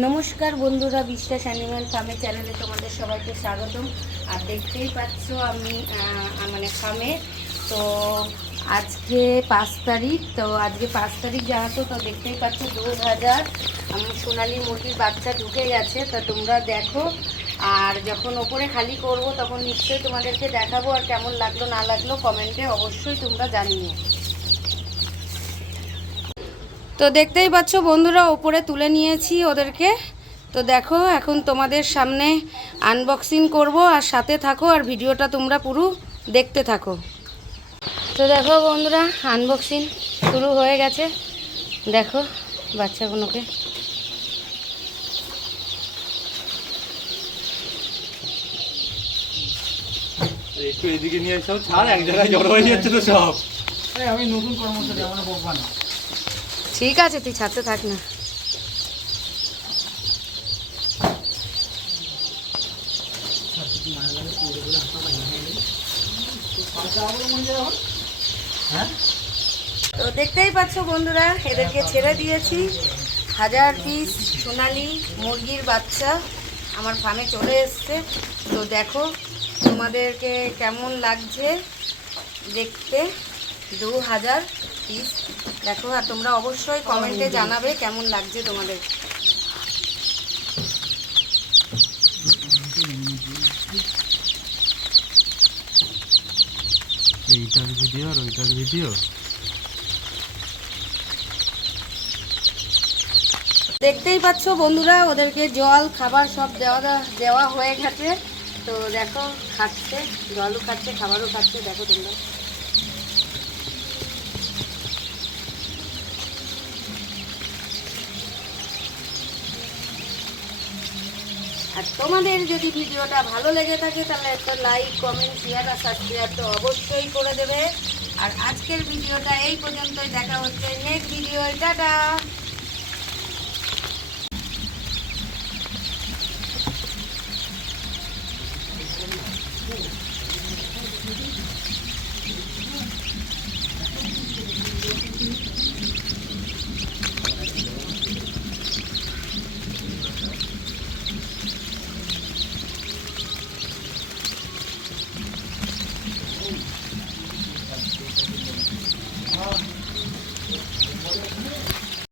নমস্কার বন্ধুরা, বিশ্বাস অ্যানিম্যাল ফার্মের চ্যানেলে তোমাদের সবাইকে স্বাগতম। আর দেখতেই পাচ্ছ আমি মানে ফার্মে তো আজকে 5 তারিখ, তো আজকে 5 তারিখ যেহেতু তো দেখতেই পাচ্ছ 2000 সোনালি মুরগির বাচ্চা ঢুকে গেছে। তো তোমরা দেখো, আর যখন ওপরে খালি করব তখন নিশ্চয়ই তোমাদেরকে দেখাবো। আর কেমন লাগলো না লাগলো কমেন্টে অবশ্যই তোমরা জানিও। তো দেখতেই পাচ্ছ বন্ধুরা, ওপরে তুলে নিয়েছি ওদেরকে। তো দেখো এখন তোমাদের সামনে আনবক্সিং করব, আর সাথে থাকো আর ভিডিওটা তোমরা পুরো দেখতে থাকো। তো দেখো বন্ধুরা, আনবক্সিং শুরু হয়ে গেছে। দেখো বাচ্চাগুলোকে। একটু এদিকে নিয়ে এসো, ছাড়, এক জায়গায় জড়ো হয়ে যাচ্ছে তো সব। আরে আমি নতুন কর্মচারী, আমার বকবা না। ঠিক আছে, তুই ছাড়তে থাক না। তো দেখতেই পাচ্ছ বন্ধুরা, এদেরকে ছেড়ে দিয়েছি। 1000 পিস সোনালি মুরগির বাচ্চা আমার ফার্মে চলে এসছে। তো দেখো তোমাদেরকে কেমন লাগছে দেখতে। 2000 পিস দেখো, আর তোমরা অবশ্যই কমেন্টে জানাবে কেমন লাগছে তোমাদের। এইটার ভিডিও আর ওইটার ভিডিও। দেখতেই পাচ্ছ বন্ধুরা, ওদেরকে জল খাবার সব দেওয়া হয়ে গেছে। তো দেখো খাচ্ছে, জলও খাচ্ছে খাবারও খাচ্ছে, দেখো তোমরা। আর তোমাদের যদি ভিডিওটা ভালো লেগে থাকে তাহলে একটা লাইক, কমেন্ট, শেয়ার আর সাবস্ক্রাইব তো অবশ্যই করে দেবে। আর আজকের ভিডিওটা এই পর্যন্তই, দেখা হচ্ছে নেক্সট ভিডিও। টাটা।